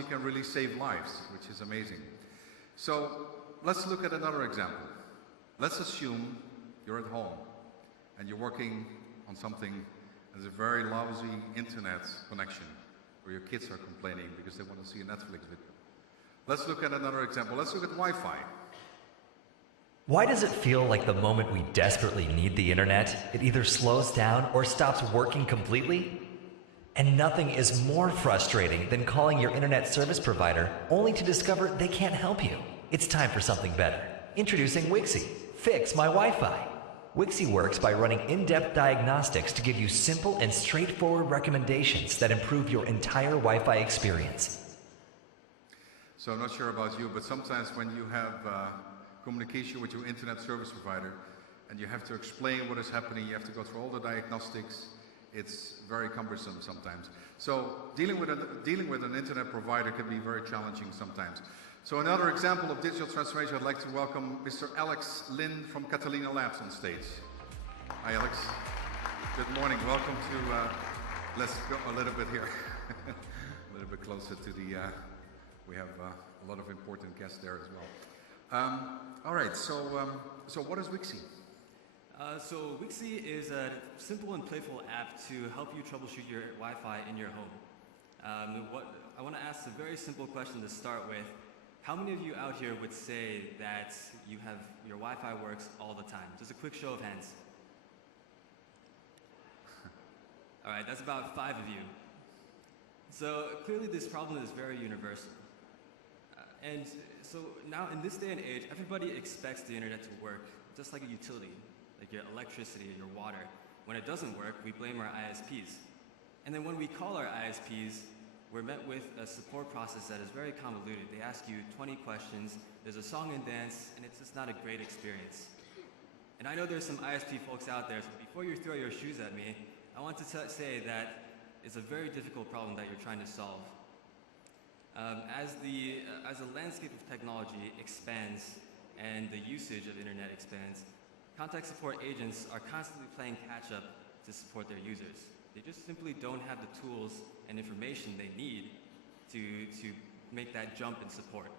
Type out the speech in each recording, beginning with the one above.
can really save lives, which is amazing. So let's look at another example. Let's assume you're at home and you're working on something that's a very lousy internet connection, where your kids are complaining because they want to see a Netflix video. Let's look at another example. Let's look at Wi-Fi. Why does it feel like the moment we desperately need the internet, it either slows down or stops working completely? And nothing is more frustrating than calling your internet service provider only to discover they can't help you. It's time for something better. Introducing Wixie. Fix my Wi-Fi. Wixie works by running in-depth diagnostics to give you simple and straightforward recommendations that improve your entire Wi-Fi experience. So I'm not sure about you, but sometimes when you have communication with your internet service provider and you have to explain what is happening, you have to go through all the diagnostics, it's very cumbersome sometimes. So dealing with an internet provider can be very challenging sometimes. So another example of digital transformation, I'd like to welcome Mr. Alex Lin from Catalina Labs on stage. Hi Alex. Good morning. Welcome to, let's go a little bit here. A little bit closer to the, we have a lot of important guests there as well. All right, so what is Wixie? So Wixie is a simple and playful app to help you troubleshoot your Wi-Fi in your home. I want to ask a very simple question to start with. How many of you out here would say that your Wi-Fi works all the time? Just a quick show of hands. All right, that's about 5 of you. So clearly this problem is very universal. And so now in this day and age, everybody expects the internet to work just like a utility, like your electricity and your water. When it doesn't work, we blame our ISPs. And then when we call our ISPs, we're met with a support process that is very convoluted. They ask you 20 questions, there's a song and dance, and it's just not a great experience. And I know there's some ISP folks out there, so before you throw your shoes at me, I want to say that it's a very difficult problem that you're trying to solve. As the landscape of technology expands and the usage of internet expands, contact support agents are constantly playing catch up to support their users. They just simply don't have the tools and information they need to make that jump in support.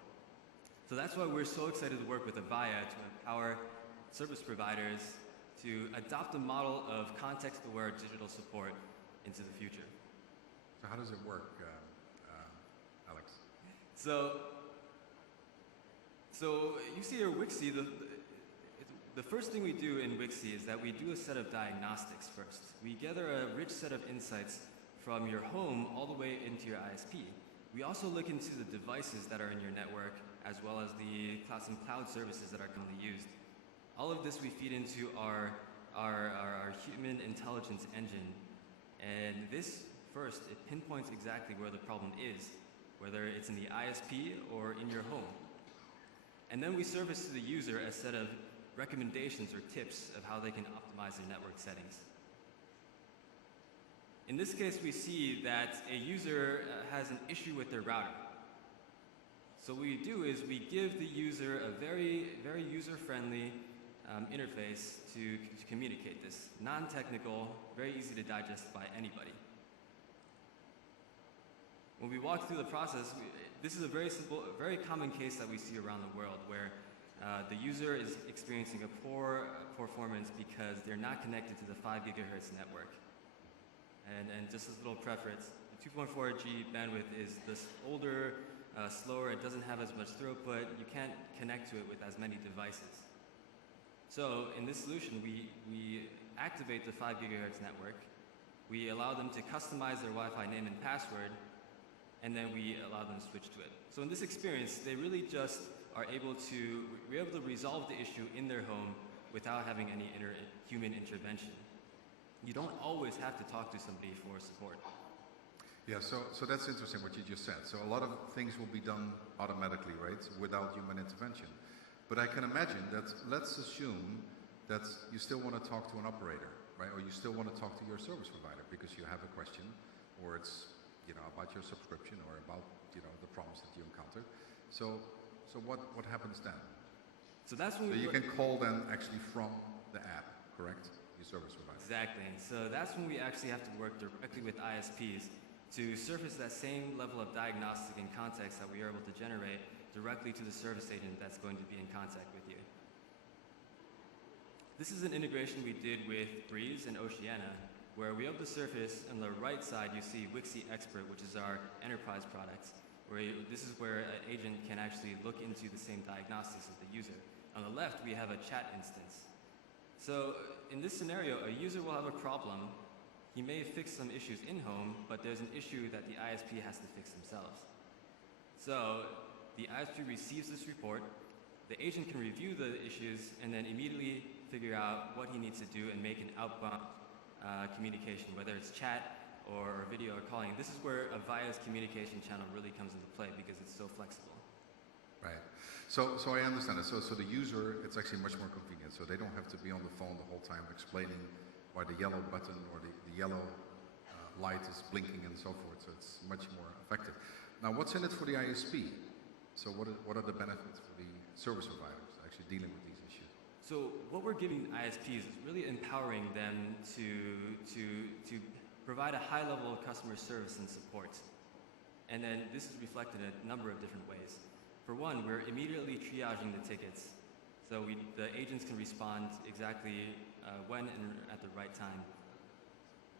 So that's why we're so excited to work with Avaya to empower service providers to adopt a model of context-aware digital support into the future. So how does it work, Alex? So you see here Wixie, the first thing we do in Wixie is that we do a set of diagnostics first. We gather a rich set of insights from your home all the way into your ISP. We also look into the devices that are in your network, as well as some cloud services that are commonly used. All of this we feed into our human intelligence engine. And this first, it pinpoints exactly where the problem is, whether it's in the ISP or in your home. And then we surface to the user a set of recommendations or tips of how they can optimize their network settings. In this case, we see that a user has an issue with their router. So what we do is we give the user a very, very user-friendly interface to communicate this. Non-technical, very easy to digest by anybody. When we walk through the process, this is a very simple, very common case that we see around the world where the user is experiencing a poor performance because they're not connected to the 5 gigahertz network. And just as a little preference, the 2.4G bandwidth is this older, slower, it doesn't have as much throughput, you can't connect to it with as many devices. So in this solution, we activate the 5 gigahertz network, we allow them to customize their Wi-Fi name and password, and then we allow them to switch to it. So in this experience, they really just are able to resolve the issue in their home without having any human intervention. You don't always have to talk to somebody for support. Yeah, so that's interesting what you just said. So a lot of things will be done automatically, right, without human intervention. But I can imagine that, let's assume that you still want to talk to an operator, right, or you still want to talk to your service provider because you have a question, or it's about your subscription or about the problems that you encounter. So what happens then? So that's when you can call them actually from the app, correct? Your service provider. Exactly. So that's when we actually have to work directly with ISPs to surface that same level of diagnostic and context that we are able to generate directly to the service agent that's going to be in contact with you. This is an integration we did with Breeze and Oceana, where we have the surface on the right side you see Wixie Expert, which is our enterprise product, where this is where an agent can actually look into the same diagnostics as the user. On the left, we have a chat instance. So in this scenario, a user will have a problem. He may fix some issues in-home, but there's an issue that the ISP has to fix themselves. So the ISP receives this report, the agent can review the issues, and then immediately figure out what he needs to do and make an outbound communication, whether it's chat or video or calling. This is where Avaya's communication channel really comes into play because it's so flexible. Right. So I understand it. So the user, it's actually much more convenient. So they don't have to be on the phone the whole time explaining why the yellow button or the yellow light is blinking and so forth. So it's much more effective. Now, what's in it for the ISP? So what are the benefits for the service providers actually dealing with these issues? So what we're giving ISPs is really empowering them to provide a high level of customer service and support. And then this is reflected in a number of different ways. For one, we're immediately triaging the tickets. So the agents can respond exactly when and at the right time.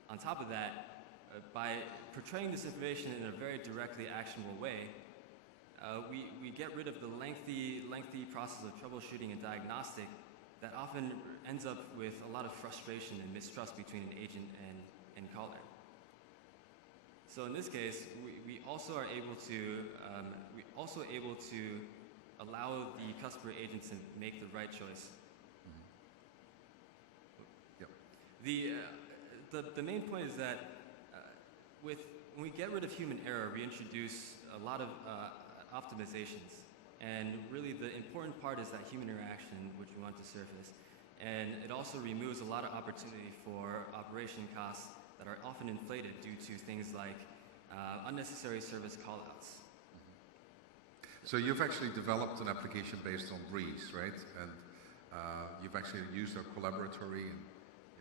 On top of that, by portraying this information in a very directly actionable way, we get rid of the lengthy process of troubleshooting and diagnostic that often ends up with a lot of frustration and mistrust between an agent and caller. So in this case, we also are able to allow the customer agents to make the right choice. Yep. The main point is that when we get rid of human error, we introduce a lot of optimizations. And really the important part is that human interaction, which we want to surface. And it also removes a lot of opportunity for operation costs that are often inflated due to things like unnecessary service callouts. So you've actually developed an application based on Breeze, right? And you've actually used our collaboratory and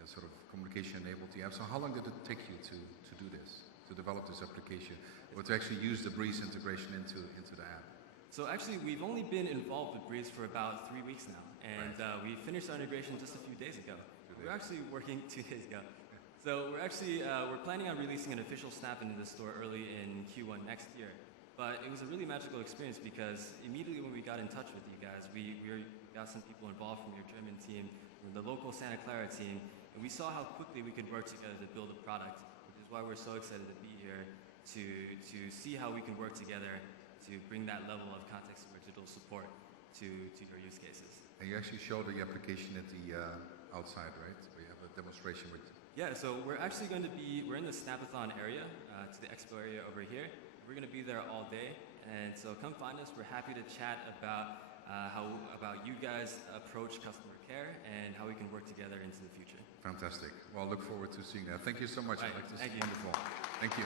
sort of communication-enabled app. So how long did it take you to do this, to develop this application, or to actually use the Breeze integration into the app? So actually, we've only been involved with Breeze for about 3 weeks now, and we finished our integration just a few days ago. We're actually working 2 days ago. So we're planning on releasing an official snap into the store early in Q1 next year. But it was a really magical experience because immediately when we got in touch with you guys, we got some people involved from your German team, from the local Santa Clara team, and we saw how quickly we could work together to build a product, which is why we're so excited to be here to see how we can work together to bring that level of context-aware digital support to your use cases. And you actually showed the application at the outside, right? We have a demonstration with. Yeah, so we're actually going to we're in the Snapathon area, to the expo area over here. We're going to be there all day, and so come find us. We're happy to chat about about you guys approach customer care and how we can work together into the future. Fantastic. Well, I look forward to seeing that. Thank you so much, Right. Alex. This Thank is you. wonderful. Thank you.